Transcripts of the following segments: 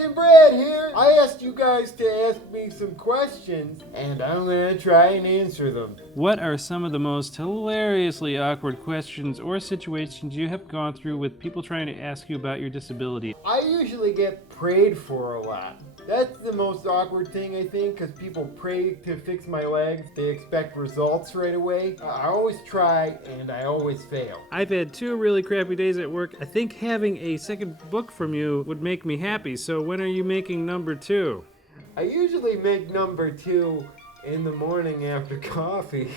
and Brad here. I asked you guys to ask me some questions, and I'm gonna try and answer them. What are some of the most hilariously awkward questions or situations you have gone through with people trying to ask you about your disability? I usually get prayed for a lot. That's the most awkward thing, I think, because people pray to fix my legs. They expect results right away. I always try, and I always fail. I've had 2 really crappy days at work. I think having a second book from you would make me happy, so when are you making number 2? I usually make number 2 in the morning after coffee.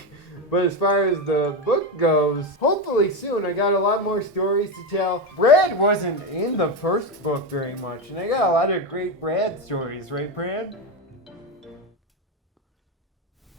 But as far as the book goes, hopefully soon. I got a lot more stories to tell. Brad wasn't in the first book very much, and I got a lot of great Brad stories, right, Brad?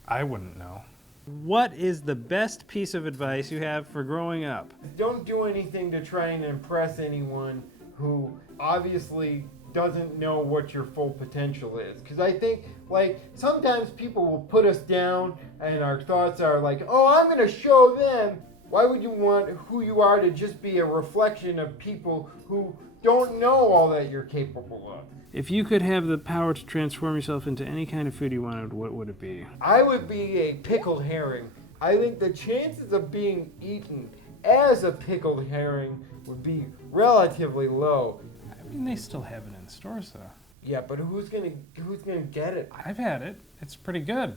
I wouldn't know. What is the best piece of advice you have for growing up? Don't do anything to try and impress anyone who obviously doesn't know what your full potential is. Because I think, like, sometimes people will put us down and our thoughts are like, oh, I'm going to show them. Why would you want who you are to just be a reflection of people who don't know all that you're capable of? If you could have the power to transform yourself into any kind of food you wanted, what would it be? I would be a pickled herring. I think the chances of being eaten as a pickled herring would be relatively low. I mean, they still have it in stores, though. Yeah, but who's gonna get it? I've had it. It's pretty good.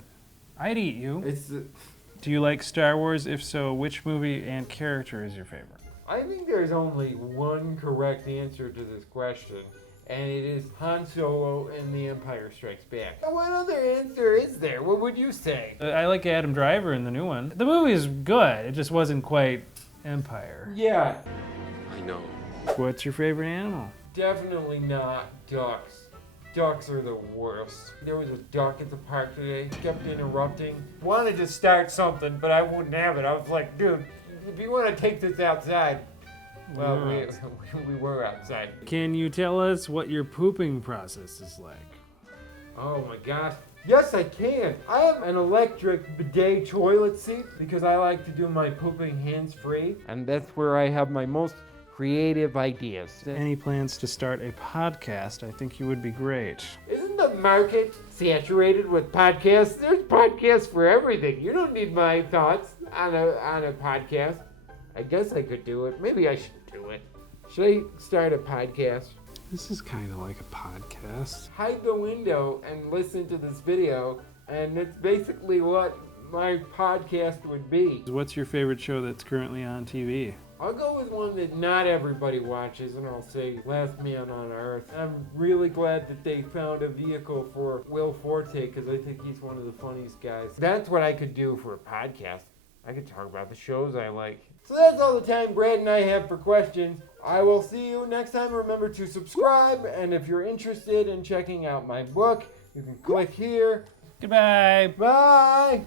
I'd eat you. It's. Do you like Star Wars? If so, which movie and character is your favorite? I think there's only one correct answer to this question, and it is Han Solo in The Empire Strikes Back. What other answer is there? What would you say? I like Adam Driver in the new one. The movie is good. It just wasn't quite Empire. Yeah, I know. What's your favorite animal? definitely not ducks. Ducks are the worst. There was a duck at the park today. Kept interrupting. Wanted to start something, but I wouldn't have it. I was like, dude, if you want to take this outside. Well, we were outside. Can you tell us what your pooping process is like? Oh my gosh. Yes, I can. I have an electric bidet toilet seat because I like to do my pooping hands-free. And that's where I have my most creative ideas. Any plans to start a podcast? I think you would be great. Isn't the market saturated with podcasts? There's podcasts for everything. You don't need my thoughts on a podcast. I guess I could do it. Maybe I should do it. Should I start a podcast? This is kind of like a podcast. Hide the window and listen to this video, and it's basically what my podcast would be. What's your favorite show that's currently on TV? I'll go with one that not everybody watches, and I'll say Last Man on Earth. I'm really glad that they found a vehicle for Will Forte, because I think he's one of the funniest guys. That's what I could do for a podcast. I could talk about the shows I like. So that's all the time Brad and I have for questions. I will see you next time. Remember to subscribe, and if you're interested in checking out my book, you can click here. Goodbye. Bye!